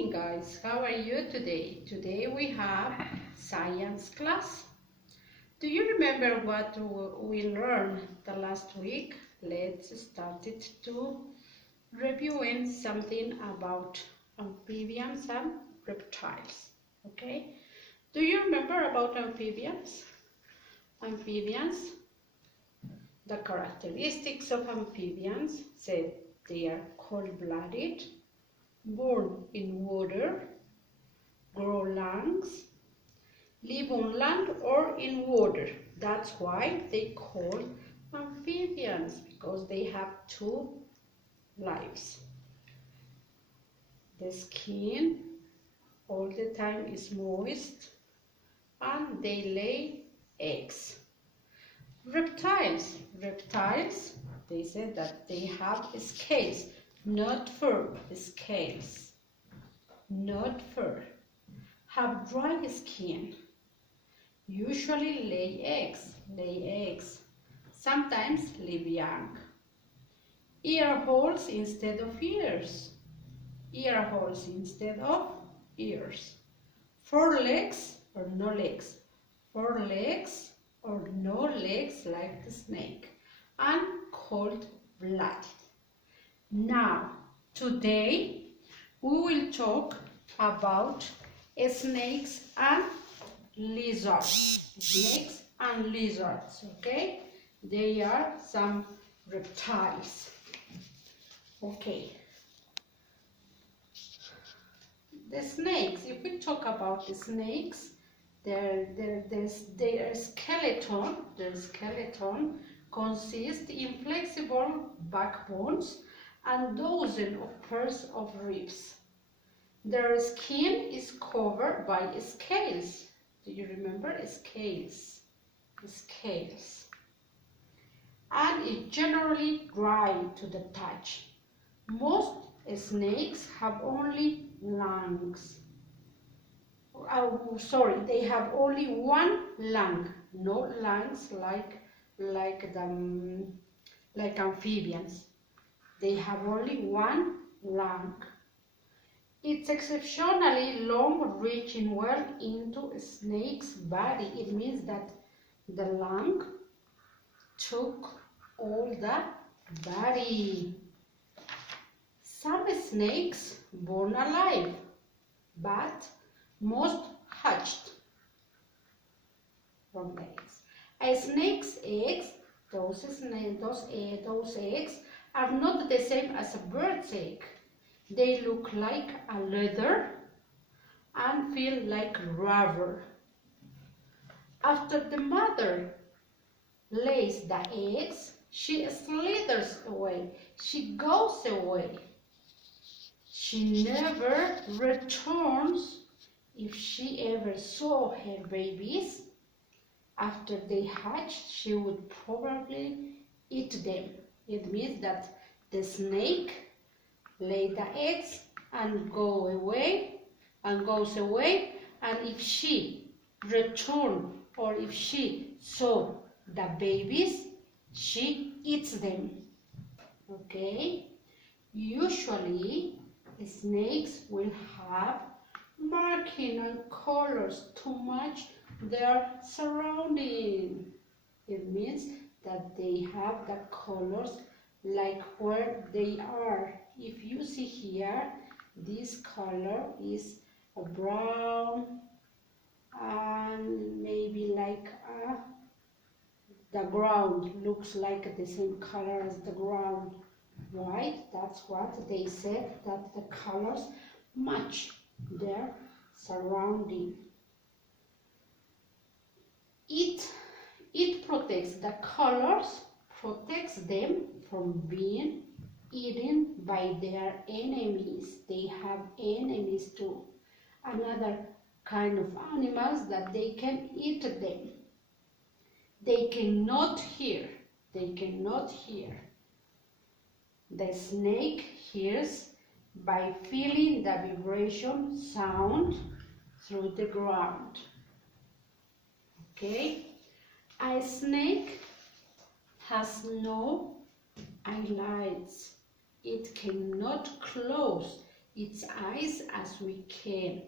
morning, guys. How are you today? Today we have science class. Do you remember what we learned the last week? Let's start it to reviewing something about amphibians and reptiles. Okay? Do you remember about amphibians? Amphibians, the characteristics of amphibians said they are cold-blooded, born in water, grow lungs, live on land or in water. That's why they call amphibians, because they have two lives. The skin all the time is moist and they lay eggs. Reptiles, they said that they have scales, not fur, scales, not fur, have dry skin, usually lay eggs, sometimes live young. Ear holes instead of ears, ear holes instead of ears. Four legs or no legs, four legs or no legs like the snake, and cold-blooded. Now, today we will talk about snakes and lizards. Snakes and lizards, okay? They are some reptiles. Okay. The snakes, if we talk about the snakes, their skeleton consists in flexible backbones and dozens of pairs of ribs. Their skin is covered by scales. Do you remember scales? Scales. And it's generally dry to the touch. Most snakes have only lungs. They have only one lung, no lungs like amphibians. They have only one lung. It's exceptionally long, reaching well into a snake's body. It means that the lung took all the body. Some snakes born alive, but most hatched from eggs. A snake's eggs, those eggs are not the same as a bird's egg. They look like a leather and feel like rubber. After the mother lays the eggs, she slithers away. She goes away. She never returns. If she ever saw her babies after they hatched, she would probably eat them. It means that the snake lays the eggs and goes away, and if she returns or if she saw the babies, she eats them. Okay? Usually, snakes will have marking and colors to match their surrounding. It means that they have the colors like where they are. If you see here, this color is a brown and maybe like the ground looks like the same color as the ground, right? That's what they said, that the colors match their surrounding. It protects, the colors protects them from being eaten by their enemies. They have enemies too. Another kind of animals that they can eat them. They cannot hear. They cannot hear. The snake hears by feeling the vibration sound through the ground. Okay? A snake has no eyelids. It cannot close its eyes as we can.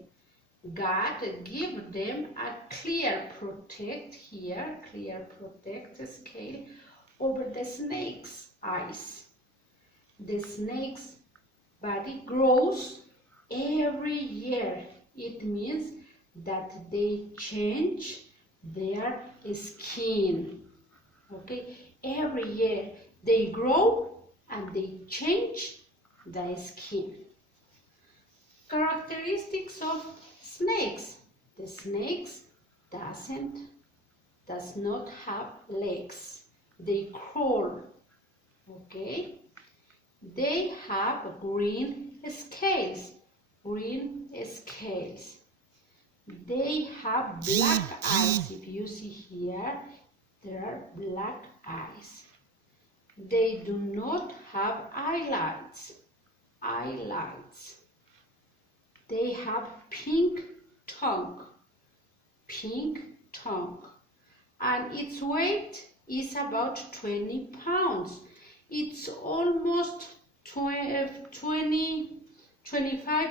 God give them a clear protect scale over the snake's eyes. The snake's body grows every year. It means that they change their skin. Okay, every year they grow and they change the skin. Characteristics of snakes. The snakes does not have legs. They crawl. Okay. They have green scales. They have black eyes. If you see here, there are black eyes. They do not have eyelids. They have pink tongue, and its weight is about 20 pounds. It's almost 25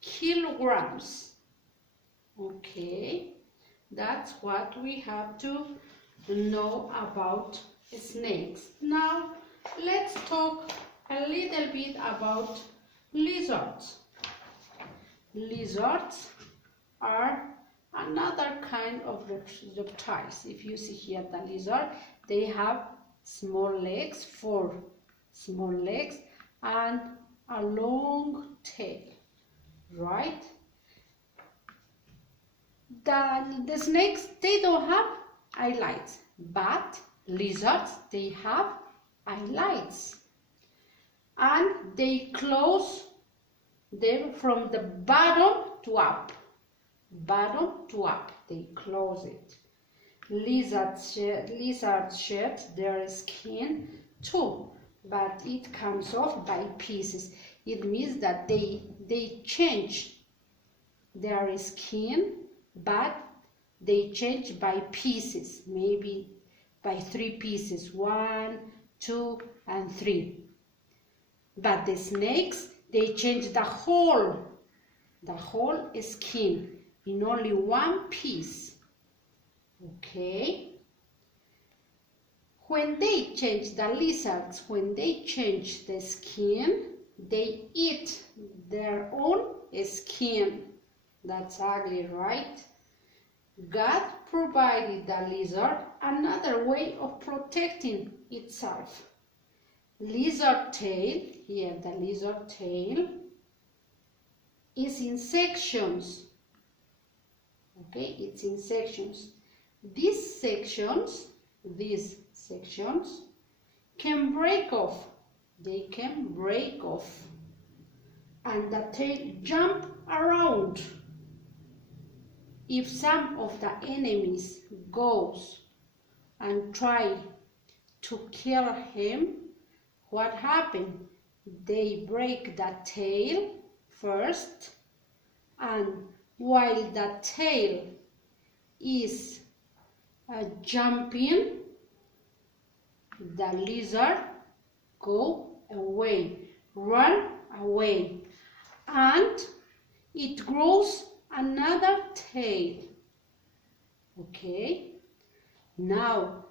kilograms. Okay, that's what we have to know about snakes. Now, let's talk a little bit about lizards. Lizards are another kind of reptiles. If you see here the lizard, they have small legs, 4 small legs, and a long tail, right? The snakes, they don't have eyelids, but lizards, they have eyelids, and they close them from the bottom to up, they close it. Lizards shed their skin too, but it comes off by pieces. It means that they change their skin, but they change by pieces, maybe by 3 pieces, 1, 2, and 3. But the snakes, they change the whole skin in only 1 piece. Okay. When they change, the lizards, when they change the skin, they eat their own skin. That's ugly, right? God provided the lizard another way of protecting itself. Lizard tail, here the lizard tail is in sections. Okay, it's in sections. These sections can break off. They can break off, and the tail jump around. If some of the enemies goes and try to kill him, what happened? They break the tail first, and while the tail is jumping, the lizard go away, run away, and it grows another tail. Okay, now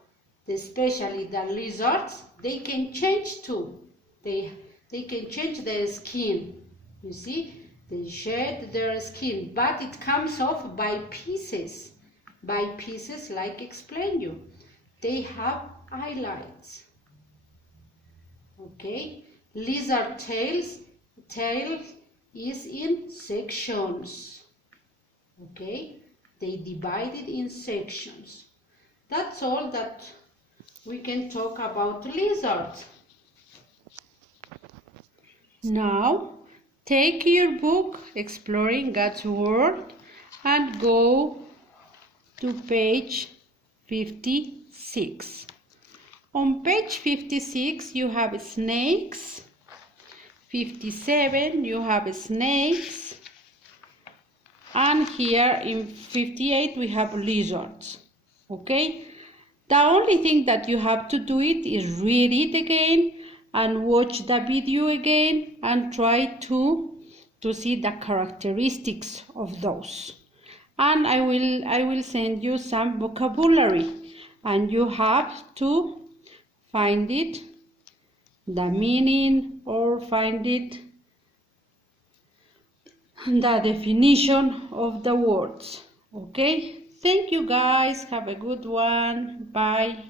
especially the lizards, they can change too. They can change their skin. You see, they shed their skin, but it comes off by pieces. By pieces, like explain you. They have eyelids. Okay, lizard tail is in sections. Okay, they divided in sections. That's all that we can talk about lizards. Now, take your book, Exploring God's Word, and go to page 56. On page 56, you have snakes. 57, you have snakes. And here in 58, we have lizards. Okay? The only thing that you have to do it is read it again and watch the video again and try to to see the characteristics of those. And I will send you some vocabulary, and you have to find it, the meaning, or find it the definition of the words. Okay, thank you guys, have a good one, bye.